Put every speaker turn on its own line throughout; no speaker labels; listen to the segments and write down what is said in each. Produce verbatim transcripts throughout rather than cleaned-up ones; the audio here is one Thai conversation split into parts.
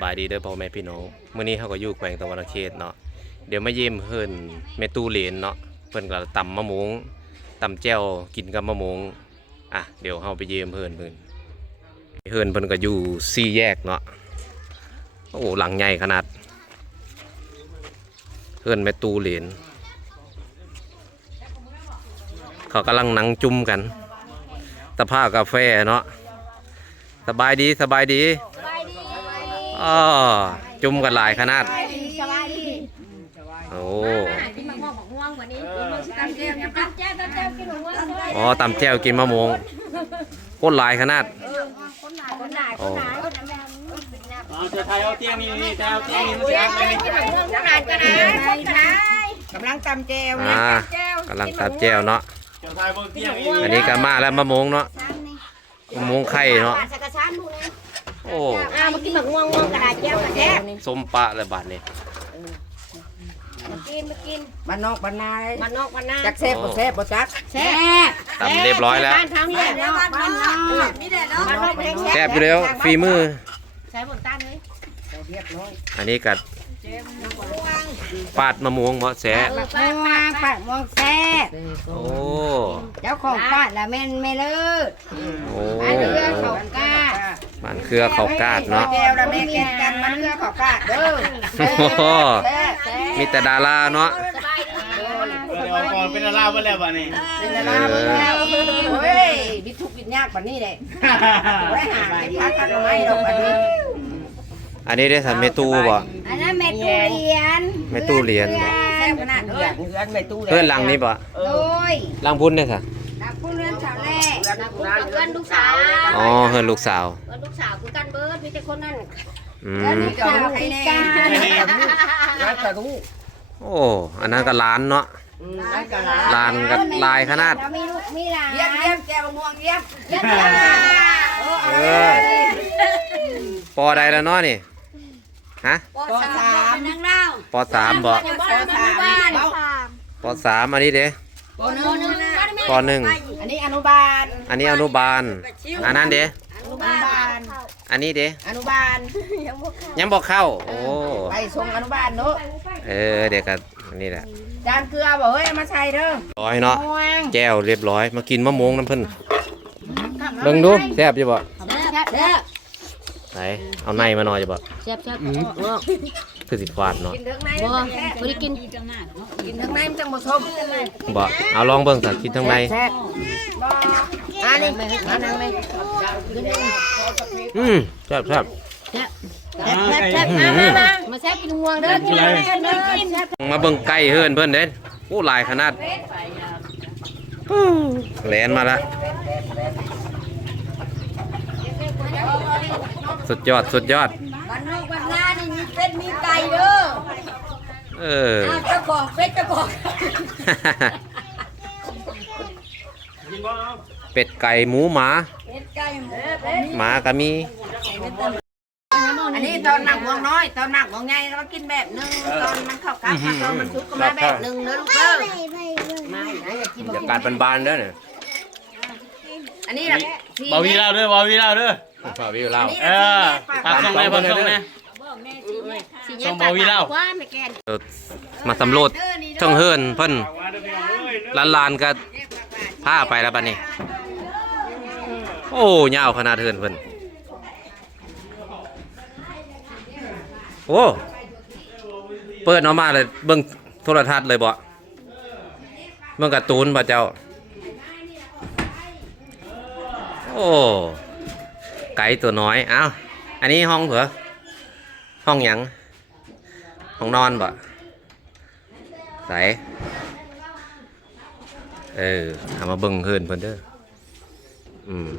บายดีเด้อพ่อแม่พี่น้องมื้อนี้เขาก็อยู่แขวงตะวันออกเขตเนาะเดี๋ยวมาเยี่ยมเพิ่นแม่ตู้เหรนเนาะเพิ่นก็ตำมะม่วงตำแจ่วกินกับมะม่วงอ่ะเดี๋ยวเฮาไปเยี่ยมเพิ่นเพิ่นเพิ่นเพิ่นก็อยู่สี่แยกเนาะโอ้หลังใหญ่ขนาดเพิ่นแม่ตู้เหรนเขากำลังนั่งจุ่มกันตะผ้ากาแฟเนาะสบายดีสบายดีอ๋อจุ่มกันหลายขนาด
สบายดี
โอ้
กินมะม่วงม่วงวันนี้ตำแจ่วตำแจ่วตำแจ่วกินมะม่วง
อ๋อตำแจ่วกินมะม่วงโคตรหลายขนาด
คนหลายคนหลายคนหลาย
อ๋อจะถ่ายเอาเตียงนี่นี่ถ่ายเอาเตียงนี่มันจะเอาไป
กินมะม่วงขนาดกันนะกำลังตำแจ่ว
อ่ากำลังตำแจ่วเนาะ
จะถ่ายบนเตียงนี่
อันนี้ก็มาแล้วมะม่วงเนาะมะม่วงไข่เนาะโอ้
อ่ามากินมะม่วงม่วงกระดาษแจ่วกันแท้
ส้มปะเลยบาทนี้
มากินมากิน
บ้านนอกบ้านนา
บ้านนอกบ้านนา
จักแซ่บบ่แซ่บบ่จัก
แซ่บ
ตำเรียบร้อยแล้ว
บ้านทางนี้เนาะบ้านนอกนี่แหละเนาะบ้านนอก
แซ่บอยู่แล้วฝีมือ
ใช้บนต้านเลย
เรียบร้อย
อันนี้กัดปาดมะม่วงเพราะแซ่บ
ม่วงปาดม่วงแซ่บ
โอ้
เจ้าของปาดละแม่นไม่เลิศ
โอ้
อันเรือเขากาด
มันเครือเขากาดเนาะ
แก้วละแม่กินกันมันเรือเขากาดเด้อ
โอ้โห
แซ่บแซ่บ
มีแต่ดาราเนาะ
สบายดี
เดี๋ยวก่อนเป็นอะไรบ้างแล้วบ้านี่
เป็นอะไรบ้างแล้วเฮ้ยวิทุกวิญญาณปานนี้แหละไว้หาไปพักกันทำไมดอกอันนี้
อันนี้ได้ทำเมตูบ่
อันนั้นเม็ดทุเรียน
เมตูเรียนบ่
แซ่บขนาดเดือนเดือนไม่ตู้
เพื่อนหลังนี้บ่
โดย
หลังพุ่นเนี่ยค่ะ
นักผู้เรือนชาวแรก
เพื่อนลูกสาว
อ๋อเพื่อนลูกสาว
เพื่อนลูกสาวคือกันเบิร์ดมีแต่คนนั้น
อื
แล้ว
ม
นี่ก็รู้ให้แน่ร้านกระรู้
โอ้อันนั้นก็ร้านเนาะ
ร้านกระลา
ร้านก็ลายขนาด
เรามีลูกมีหลาน
เยี่ยมเยี่ยมแกมะม่วงเยี่ยม
เยี่ยม
เออปอใดแล้วเนาะนี่ฮะ
ปสามนางเล่า
ปสามบ่
ปสามบ้าน
ปสามอันนี้เด้
ปหนึ่ง
ปหนึ่ง
อันนี้อนุบาล
อันนี้อนุบาลอันนั้นเด้
อนุบาล
อันนี้เด้
อนุบาล
ยังบอกเข้าโอ้
ไปส่งอนุบาลเนาะ
เออเด็กก็อันนี้แหละ
จานเกลือบอกเฮ้ยมาใส่เด้อ
ร้อยเนาะ
ม่วง
แก้วเรียบร้อยมากินมะม่วงน้ำเพิ่นเบิ่งดูแซ่บอยู่บ่
แซ่บแซ่บ
ไหนเอาในมาหน่อยจะบ่
แซ่บแซ่บ
คือสิฟาดเนาะ
กินทั้งใน
บ่บ่ได้กิน
กินทั้งในมันจังบ่ชม
บ่เอาลองเบิ่งสักกินทั้งใน
แซ่บบ่อันนี้อันนั้นไหม
อืมแซ่บแซ่บ
แซ่บแซ่บแซ่บมามามามาแซ่บกินห่วงเด้อกินเลยกินแซ่บ
มาเบิ่งไก่เฮือนเพิ่นเด้โอ้หลายขนาดแลนมาละสุดยอดสุดยอด
บ้านนอกบ้านนานี่มีเป็ดมีไก่เด้อ
เออ
เจ้าของเป็ดเจ้าของ
กินบ้าง
เป็ดไก่หมูหมา
เป็ดไก่หมู
หมาก็มี
อันนี้ตอนหนักห่วงน้อยตอนหนักห่วงใหญ่เรากินแบบนึงตอนมันเข้ากับตอนมันสุกก็มาแบบนึงเด้อลูกเด้อมาไหนอยากกิน
บรรยากาศบานๆเด้อเนี่ย
อันนี้ล่ะ
บาวีเล่าด้วยบาวีเล่าด้วย
ฝ่าวิวเล่า
เออปากส่งไหนปากส่งไหน ส่งบ่วีเล่า
ว่าไม่แกน
เออมาสำรวจเทิงเฮือนเพิ่นลานลานๆก็พาไปแล้วบัดนี้ โอ้ยาวขนาดเฮือนเพิ่นโอ้เปิดออกมาเลยเบิ่งโทรทัศน์เลยบ่เบิ่งการ์ตูนบ่เจ้าโอ้ไก่ตัวน้อยเอ้าอันนี้ห้องเหรอห้องหยังห้องนอนบ่ใส่เออทำมาเบิ่งเฮือนเพิ่นเด้ออืม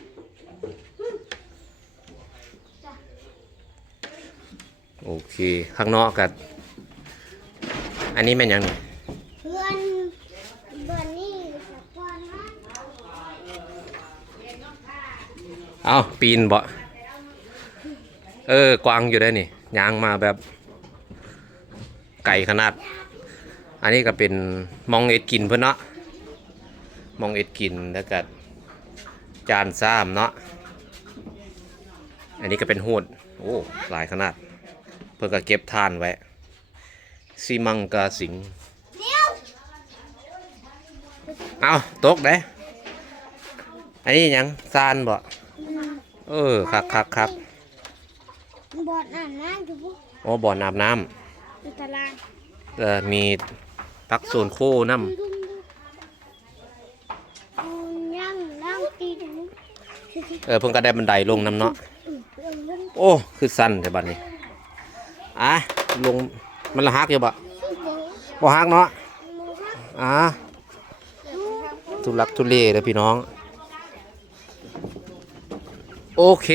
โอเคข้างนอกกันอันนี้แม่นหยังนี่
เพื่อนเพื่อนนี่สักคนนะ
เอาปีนบ่เออกวางอยู่ได้นี่ยางมาแบบไก่ขนาด อันนี้ก็เป็นมองเอ็ดกินเพื่อนเนาะมองเอ็ดกินแล้วก็จานซ้ำเนาะอันนี้ก็เป็นหูดโอ้หลายขนาดเพื่อก็เก็บทานไว้ซีมังกาสิงเอาตกได้อันนี้หยังซานบ่เออคักคักคัก
บอดน้ำน้ำอยู่ปุ๊บ
โอ้บ่อน้ำน้
อยู่ตาราง
ำเอ่อมีพักโซนโคน้
ดุมดุมเอาย่างน้ำตีถึง
ำเออเพิ่งก็ได้บันไดลงน้ำเนาะ
อืมเรื่องเรื่อง
โอ้คือสั้นแต่บัดนี้อ่ะลงมันละฮักอยู่บ่
ชื่อเด็ก
บ่ฮักเนาะ
มูฮัก
อ่ะทุลักทุเลเด้อพี่น้องโอเค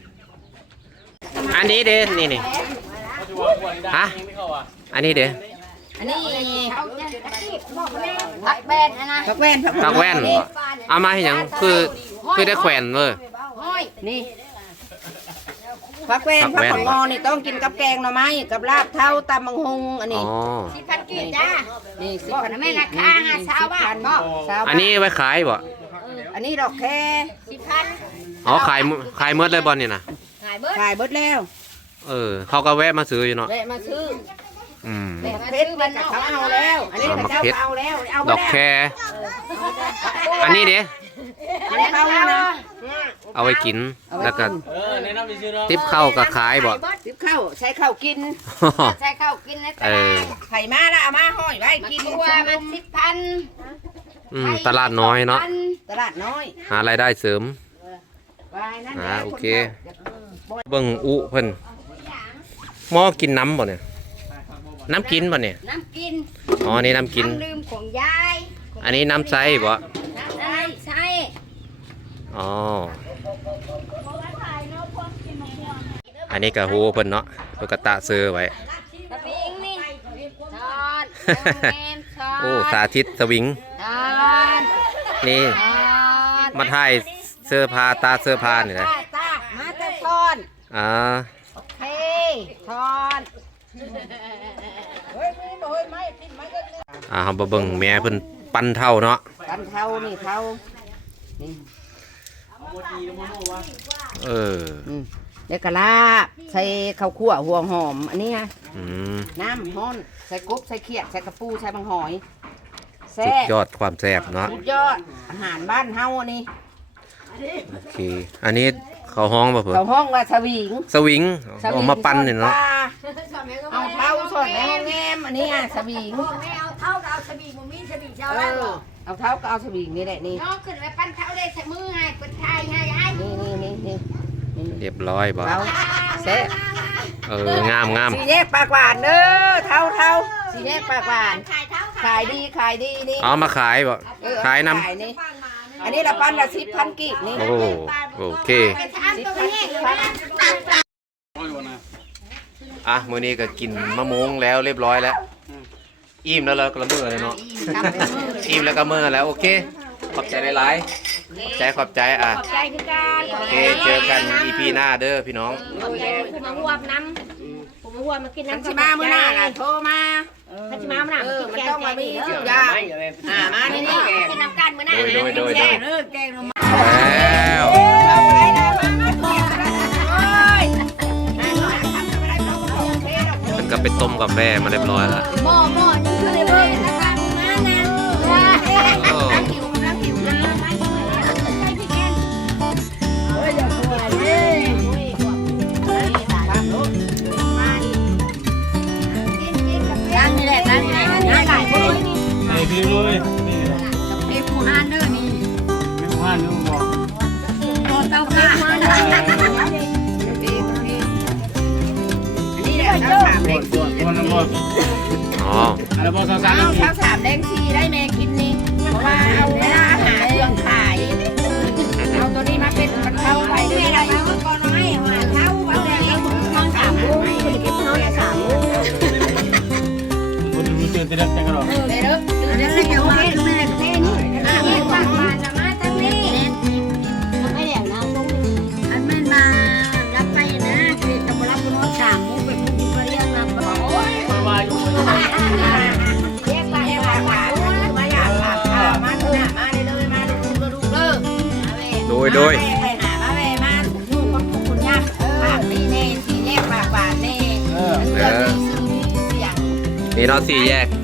อันนี้เด้นี่นี่ฮะอันนี้เด้
อันนี้
ผักแบนนะนะ
ผักแว่น
ผักแว่นบ่เอามาให้หยังคือคือได้แขวนเลย
ห้อย
นี่ผักแว่น
ผั
ผั
ก
ก
แว่น
ของงอนี่ต้องกินกับแกงหน่อไม้กับลาบเท่าตำบังฮงอัน
อ๋
นี้
อ
สิพันกีจ้า
นี่สิ
บอกนะแม่ราคาห้าสาวบาทบ่
สาว
อันนี้ไว้ขายบ่
อันนี้ดอกแค่
สิพัน
อ๋อขายมื้อขายเมื่อเลยบ่นี่นะ
ขายเบิด
ขายเบิดแล้ว
เออเขาก็แวะมาซื้ออยู่เนาะ
แวะมาซื้อ
อืม
ดอกเพชรมันกับเขาเอาแล้ว อันนี้กับเจ้าเอาแล้วเอา
ดอกแคอันนี้เด้
อันนี้เขาแล้วนะ
เอาไว้กินแล้วก็
เออแนะนำไปซื้อเนาะ
ติบเข้าวก็ขายบ่
ซิบข้าวใช้ข้าวกิน
ใช้ข้าวกินในต
เอ
ลา
อ
ด
ไข่มาแล้วเอามาห้อยไว้
มา
กิน
ตัวมาสิบพัน
อืมตลาดน้อยเนาะ
ตลาดน้อย
หารายได้เสริม
ไว้นั่นแห
อ่า
ละ
โอเค เบิ่งอุเพิ่นหม้อกินน้ำบ่เนี่ยน้ำกินบ่เนี่ย
น้ำกิน
อ๋อนี่น้ำกิน
น้ำดื่มของยาย
อันนี้น้ำใสบ่
น้ำใช่ใช่
อ๋ออันนี้ก็โหเพิ่นเนาะเพิ่นก็ตะเซอไว้
ตะปิงนี่ทอดแมนทอด
โอ้สาธิตสวิง
ทอด
นี่
ทอด
มาถ่ายเสื้อผ้าตาเสื้อผ้านี่แหละ
ตาตามาแต่ทอด
อ่า
เฮ้ทอด
อ่าเฮาบ่เบิ่งแม่เพิ่นปั้นเท่าเนาะ
กันเท่านี่เท่านี่
เออ
อืมเด็กกะลาบใส่ข้าวคั่วหัวหอม อันนี้ฮะ
อืม
น้ำฮ้อนใส่กบใส่เขียดใส่กระปูใส่บังหอย
สุ
แซ่
ด
บ
ยอดความแซ่บเนาะ
สุดยอดอาหารบ้านเฮาอันนี้
โอเคอันนี้เขาห้องป่ะเพิ่น
เขาห้องว่าสวิง
สวิงเอามาปั้นนี่เนาะ
เอาเท้าสดในห้องแงมอันนี้อ่ะสวิง
ไม่เอาเท่าเอาสบีบ่มีสบีชาว
เอ
บ้าน
อ
บ่
เอาเท้าก็เอาสวิงนี่แหละนี่
น้องขึ้นไปปั้นเท้าเลยใส่มือให้เปิดไทยให้ให้
นี่นี่นี่นี่นี่
เรียบร้อยบ่
เท้าแซ่บ
เอองามงาม
สีแยกปากหวานเด้อเท้าเท้าสีแยกปากหวาน
ขายเท้า
ขายดีขายดีนี่
เอามาขายบ่
เออ
ขายน้
ขายนี่อันนี้ละปันละสิบพันกีบนี่
ำโอ้โอเค
ไปทานตัวนี้เลยนะ
อ่ะมื้อนี้ก็กินมะม่วงแล้วเรียบร้อยแล้วอิ่มแล้วเราก็ละมื้อเลยเนาะอิ่มแล้วก็มื้อแล้วโอเคขอบใจหลายๆใจขอบใจอ่ะ
ขอบใจคือการ
โอเคเจอกัน อี พี หน้าเด้อพี่น้อง
ขอบใจคุณมาหวบน้ำผมมาหวบมากิน
ทัน
น้ำ
ชิมาเมื่อหน้าน่ะโทรมา
ทันชิมาเมื่อหน้า
เออมันต้องมามีทุกอย่างอ่ามานี่นี่
กินน้ำกันเมื่อหน้า
โดยโดยโดยโดย
เออแกงลงมา
แล้ว
เอาอะไรนะมามาขอกันโอ้ยอ่าทำอะไรเราก็โอเคดอก
มันก็ไปต้มกาแฟมาเรียบร้อยแล้ว
หม้อหม้อนี่คือเลยเว้ยนะคะมานะว้า
โอ้
หิวน้ำหิวน้ำมาช่วยนะใส่พี่แกน
เฮ้ยอย่าตัวเลยร้านนี่แหละร้านนี่แหละร้านหลายคน
ไอ้พี่เลยนี่
เด็กผู้ฮานเด้อนี่
ไม่ผ่านนึกบอก
โดนเต้าข้ามา
อันนี้แหละข้าวสามเด้ง
ปว
สี่
ดปวดนะบอก
อ๋อ
อะไรบอกสาว
ข้าว
ๆ
ข้าวสามเด้งสี่ได้แม่กินนี่เพราะว่าเอาเวลาอาหารเครื่องขาย เอาตัวนี้มาเป็นมันเข้าไปได้
แม่
ไง
เรามาก่อนไม่ว่าเท้าว่าแต่นอนสามโมงคุณเก็บนอนสามโมง
คนรู้เจอแต่เด็กกันหรอ
เออเด้อ
เดี๋ยวจะว่าแม่แม่นี่อ่ะแม่ปากมาจะมาทางนี้ไม่เดี๋ยวนะอันแม่มารับไปนะคือจะมารับนอนสามโมงเป็นผู้บริหารรับโอ้ย
คนวายอยู่
แยกไปแยกไปว่า
มาอยากถามข่าวมาเถอะมาเลยเลยมาดูดูดูเด้อ
โดยโดย
ไปหามาแม่มาดูคนผู้คนยากภาคนี้แน่ที่
นี่เนาะสี่แยก